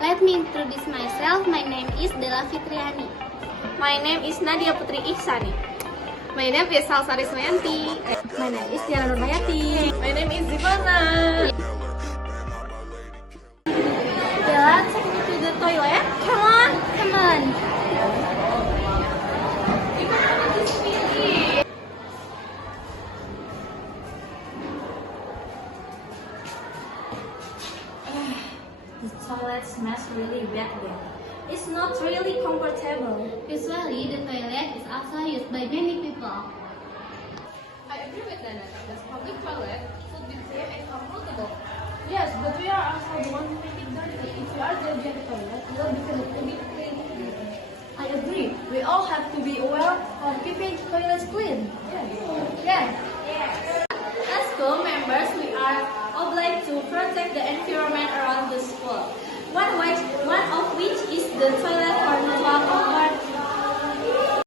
Let me introduce myself. My name is Della Fitriani. My name is Nadia Putri Ihsani. My name is Salsa Rismayanti. My name is Diana Nurmayati. My name is Zivana. Della, take me to the toilet. Come on. Come on. The toilet smells really bad there. It's not really comfortable. Usually, the toilet is also used by many people. I agree with Dana. The public toilet should be safe and comfortable. Yes, but we are also the one who make it dirty. If we are dirty at the toilet, we will become to be clean. I agree. We all have to be aware of keeping toilets clean. Yes. As school members, we are obliged to protect the environment around the school. One of which is the toilet